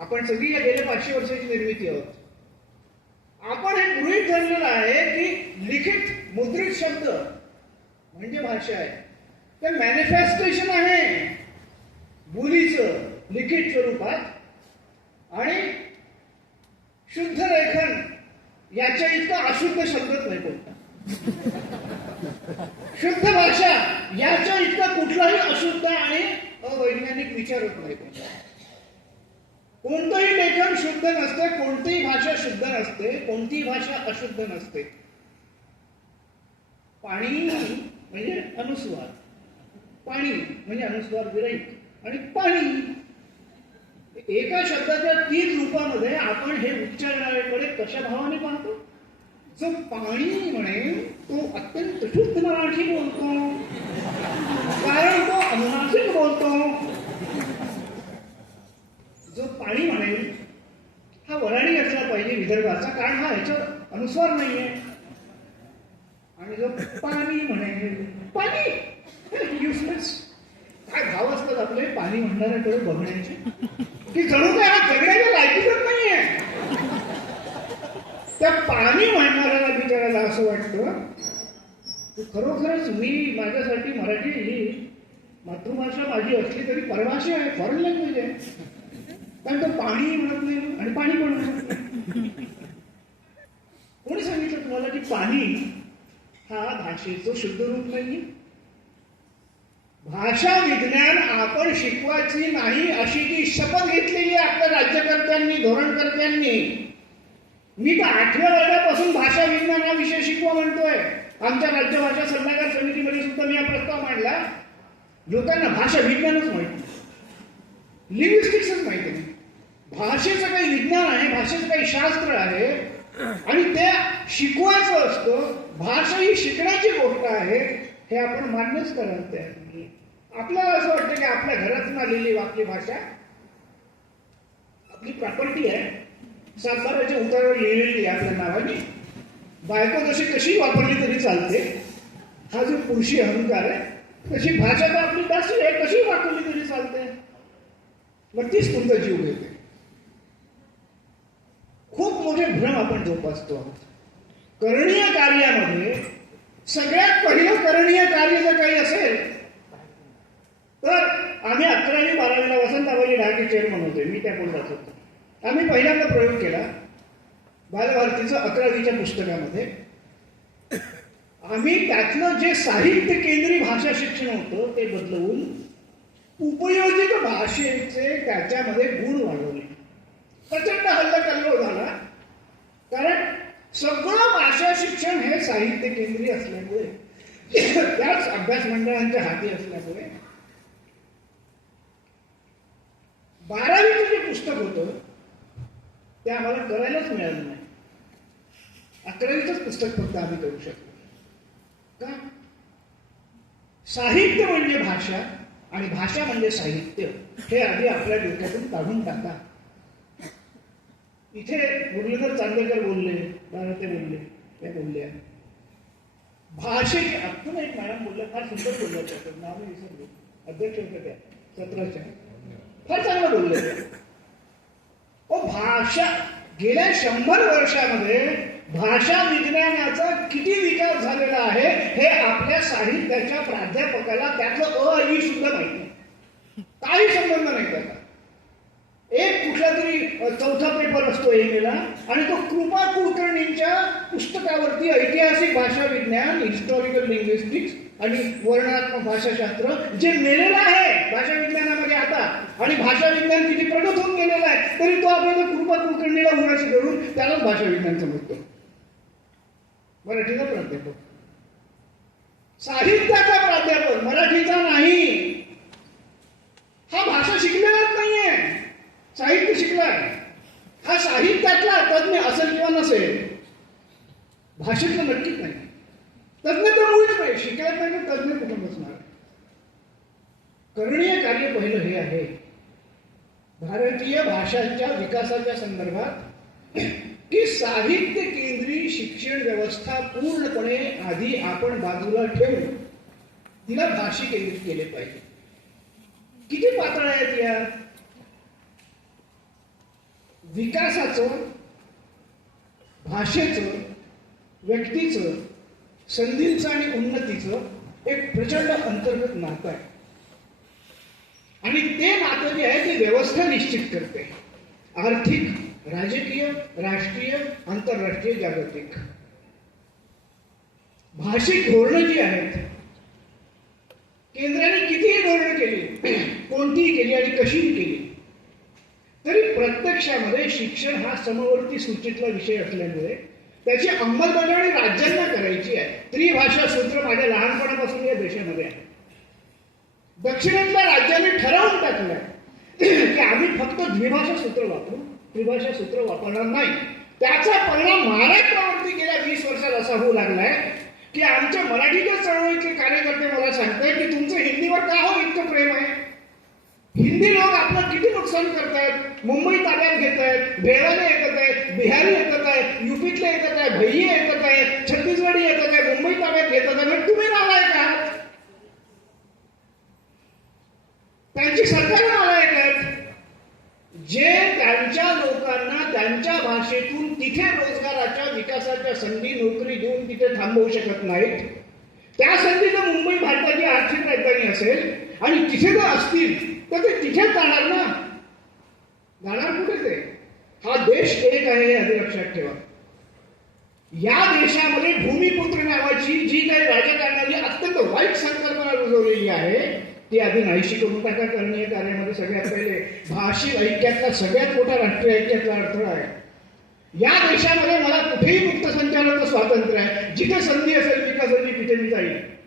आपण सगळी या गेल्या पाचशे वर्षाची निर्मिती आहोत. आपण हे गृहित धरलेलं आहे की लिखित मुद्रित शब्द म्हणजे भाषा आहे. ते मॅनिफेस्टेशन आहे. बोलीचं लिखित स्वरूपात आणि शुद्ध लेखन याच्या इतका अशुद्ध शब्दच नाही कोणता शुद्ध भाषा याच्या इतका कुठलाही अशुद्ध आणि अवैज्ञानिक विचार होत नाही कोणता कोणतंही लेखन शुद्ध नसते कोणतीही भाषा शुद्ध नसते कोणतीही भाषा अशुद्ध नसते. पाणी म्हणजे अनुस्वार. पाणी म्हणजे अनुस्वार विरहित. आणि पाणी एका शब्दाच्या तीन रूपामध्ये आपण हे उच्चारणाकडे कशा भावाने पाहतो? जो पाणी म्हणे तो अत्यंत शुद्ध मराठी बोलतो. कारण तो अनुनासिक बोलतो जो पाणी म्हणेल हा वराडी असला पाहिजे विदर्भाचा कारण हा संस्कार नाहीये. आणि जो पाणी म्हणायचे पाणी? युसलेस काय भाव असतात आपले? पाणी म्हणणाऱ्याकडे बघण्याचे. की जणू काय हा जगण्याच्या लायकीच नाहीये. त्या पाणी म्हणणाऱ्याला बिचारायला असं वाटतं की खरोखरच मी माझ्यासाठी मराठी ही मातृभाषा माझी असली तरी परभाषा आहे फॉरेन लँग्वेज आहे. कारण तो पाणी म्हणत नाही आणि पाणी पण म्हणत नाही. पाणी हा भाषेचं शुद्ध रूप नाही भाषा विज्ञान आपण शिकवायची नाही अशी जी शपथ घेतलेली आहे आपल्या राज्यकर्त्यांनी धोरणकर्त्यांनी. मी तर आठव्या वर्गापासून भाषा विज्ञान हा विषय शिकवा म्हणतोय. आमच्या राज्यभाषा सल्लागार समितीमध्ये सुद्धा मी हा प्रस्ताव मांडला. लोकांना भाषा विज्ञानच माहिती लिंग्विस्टिक्सच माहिती नाही. भाषेचं काही विज्ञान आहे भाषेचं काही शास्त्र आहे आणि ते शिकवायचं असतं भाषा ही शिकण्याची गोष्ट आहे हे आपण मान्यच करत आहे आपल्याला असं वाटतं की आपल्या घरातून आलेली आपली भाषा आपली प्रॉपर्टी आहे. सातबाराच्या उतारावर लिहिलेली आहे आपल्या नावाने. बायको जशी कशी वापरली तरी चालते. हा जो पुरुषी अहंकार आहे तशी भाषा तर आपली दासी आहे कशी वापरली तरी चालते. मग तीच तुमचा जीव घेते? खूप भ्रम आपण जोपासतो आहोत. करणीय कार्यामध्ये सगळ्यात पहिलं करणीय कार्य जर काही असेल तर आम्ही अकरावी बारावीला वसंताबाई ढाके चेअरमन होते मी त्या बोलत होतो. आम्ही पहिल्यांदा प्रयोग केला बालभारतीचं अकरावीच्या पुस्तकामध्ये. आम्ही त्यातलं जे साहित्य केंद्रीय भाषा शिक्षण होतं ते बदलवून उपयोजित भाषेचे त्याच्यामध्ये गुण वाढवले. प्रचंड हल्ला कल्लोळ झाला. कारण सगळं भाषा शिक्षण हे साहित्य केंद्रीय असल्यामुळे त्याच अभ्यास मंडळांच्या हाती असल्यामुळे बारावीचं जे पुस्तक होतं ते आम्हाला करायलाच मिळालं नाही. अकरावीचंच पुस्तक फक्त आम्ही करू शकतो. का? साहित्य म्हणजे भाषा आणि भाषा म्हणजे साहित्य हे आधी आपल्या डोक्यातून काढून टाका. इथे मुरलीधर चांदेकर बोलले ते बोलले त्या बोलल्या भाषेची आत्तून एक मॅडम बोलल्या फार सुंदर बोलल्या त्याचं नाव विसरलो. अध्यक्ष होत्या त्या सत्राच्या. फार चांगलं बोलले त्या ओ भाषा गेल्या शंभर वर्षामध्ये भाषा विज्ञानाचा किती विकास झालेला आहे हे आपल्या साहित्याच्या प्राध्यापकाला त्यातलं अ आई सुद्धा माहिती. काही संबंध नाही त्याचा एक कुठला तरी चौथा पेपर असतो एम आणि तो कृपा कुलकर्णींच्या पुस्तकावरती ऐतिहासिक भाषा विज्ञान हिस्टॉरिकल लिंग्विस्टिक्स आणि वर्णनात्मक भाषाशास्त्र जे मेलेलं आहे भाषा विज्ञानामध्ये आता. आणि भाषा विज्ञान किती प्रगत होऊन गेलेलं आहे तरी तो आपल्याला कृपा कुलकर्णीला उन्हाशी धरून त्यालाच भाषा विज्ञान समजतो. मराठीचा प्राध्यापक. साहित्याचा प्राध्यापक मराठीचा नाही. हा भाषा शिकलेलाच नाहीये. साहित्य शिकलाय हा साहित्यातला तज्ज्ञ असेल किंवा नसेल भाषेतलं नक्कीच नाही. तज्ज्ञ तर मुळीच नाही शिकलाच नाही तर तज्ज्ञ कुठून बसणार? करणीय कार्य पहिलं हे आहे. भारतीय भाषांच्या विकासाच्या संदर्भात की साहित्य केंद्रीय शिक्षण व्यवस्था पूर्णपणे आधी आपण बाजूला ठेवून तिला भाषी केंद्रित केले पाहिजे. किती पातळ आहेत या? विकासाचं भाषेचं व्यक्तीचं संधींचं आणि उन्नतीचं एक प्रचंड अंतर्गत नातं आहे. आणि ते नातं जे आहे ते व्यवस्था निश्चित करते. आर्थिक राजकीय राष्ट्रीय आंतरराष्ट्रीय जागतिक. भाषिक धोरणं जी आहेत केंद्राने कितीही धोरणं केली कोणतीही केली आणि कशीही केली तरी प्रत्यक्षामध्ये शिक्षण हा समवर्ती सूचीतला विषय असल्यामुळे त्याची अंमलबजावणी राज्यांना करायची आहे. त्रिभाषा सूत्र माझ्या लहानपणापासून या देशामध्ये आहे. दक्षिणेतल्या राज्यांनी ठरवून टाकलंय की आम्ही फक्त द्विभाषा सूत्र वापरू. त्रिभाषा सूत्र वापरणार नाही. त्याचा परिणाम महाराष्ट्रावरती गेल्या वीस वर्षात असा होऊ लागलाय की आमच्या मराठीच्या चळवळीचे कार्यकर्ते मला सांगतायत की तुमचं हिंदीवर का हो इतकं प्रेम आहे? हिंदी लोक आपलं किती नुकसान करतायत? मुंबई ताब्यात घेत आहेत बेळाने येतात आहेत बिहारी येतात आहेत युपीतले येतात आहे भैये येतात आहेत छत्तीसगडी येतात आहे मुंबई ताब्यात घेतात आहे मग तुम्ही नालायक आहात त्यांची सरकार नालायक आहेत. जे त्यांच्या लोकांना त्यांच्या भाषेतून तिथे रोजगाराच्या विकासाच्या संधी नोकरी देऊन तिथे थांबवू शकत नाहीत त्या संधी जर मुंबई भारताची आर्थिक राजधानी असेल आणि तिथे जर असतील तर ते तिथेच जाणार ना? जाणार कुठे ते हा देश एक आहे हे आधी लक्षात ठेवा. या देशामध्ये भूमिपुत्र नावाची जी काही राजकारणाची अत्यंत वाईट संकल्पना रुजवलेली आहे ती आधी नाहीशी करून टाका करणीय कार्यामध्ये सगळ्यात पहिले. भाषिक ऐक्यातला सगळ्यात मोठा राष्ट्रीय ऐक्यातला अडथळा आहे. या देशामध्ये मला कुठेही मुक्त संचालनाचं स्वातंत्र्य आहे. जिथे संधी असेल विकासाची तिथे मी जाईल.